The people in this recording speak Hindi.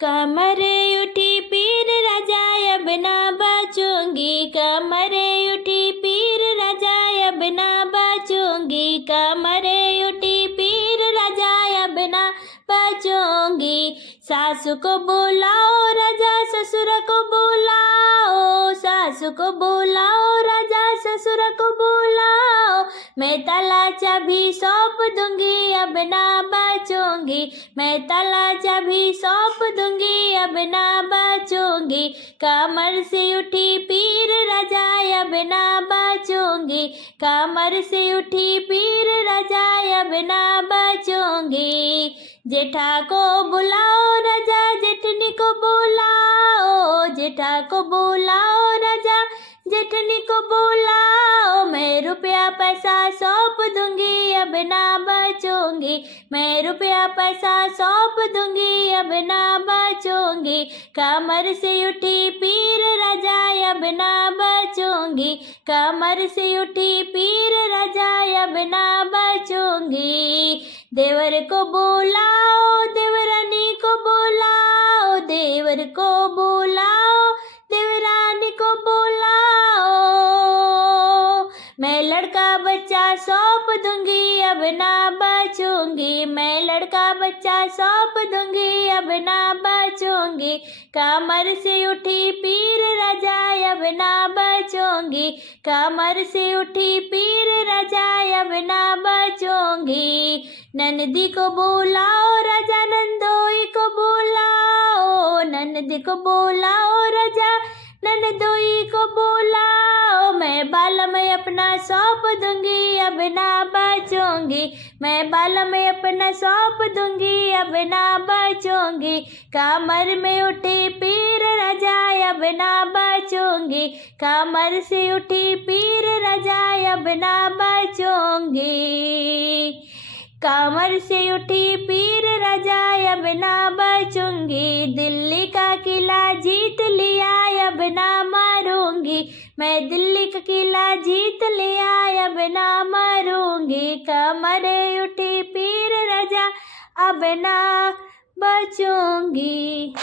कमरे उठी पीर राजा अब ना बचूंगी, कमरे उठी पीर राजा अब ना बचूंगी, कमरे उठी पीर राजा अब ना बचूंगी। सासू को बुलाओ राजा ससुर को बुलाओ, सासू को बुलाओ राजा ससुर को बुलाओ, मैं ताला चाबी सौंप दूंगी अब ना बचूंगी, मैं ताला चाबी सौंप दूंगी अब ना बचूंगी। कमर से उठी पीर राजा अब ना बचूंगी, कमर से उठी पीर राजा अब ना बचूंगी। जेठा को बुलाओ राजा जेठनी को बुलाओ, जेठा को बुलाओ राजा जेठनी को बुलाओ, मैं रुपया पैसा सौंप दूंगी अब ना बचूंगी, मैं रुपया पैसा सौंप दूंगी अब ना बचूंगी। कमर से उठी पीर राजा अब ना बचूंगी, कमर से उठी पीर राजा अब ना बचूंगी। देवर को बुलाओ देवरानी को बुलाओ, देवर को बुलाओ देवरानी को बुलाओ, मैं लड़का बच्चा सौंप दूंगी अब ना बचूंगी, मैं लड़का बच्चा सौंप दूंगी अब ना बचूंगी। कमर से उठी पीर राजा अब ना बचूंगी, कमर से उठी पीर राजा अब ना बचूंगी। ननदी को बुलाओ राजा नंदोई को बुलाओ, ननदी को बुलाओ राजा ननदोई को बुलाओ, मैं बाल में अपना सौंप दूंगी अब ना बचूंगी, मैं बाल में अपना सौंप दूंगी अब ना बचूंगी। कमर में उठी पीर राजा अब ना बचूंगी, कमर से उठी पीर राजा अब ना बचूंगी, कमर से उठी पीर राजा अब ना बचूंगी। दिल्ली का किला जीत लिया अब ना मारूंगी, मैं दिल्ली का किला जीत लिया अब ना मारूंगी। कमरे उठी पीर राजा अब ना बचूंगी।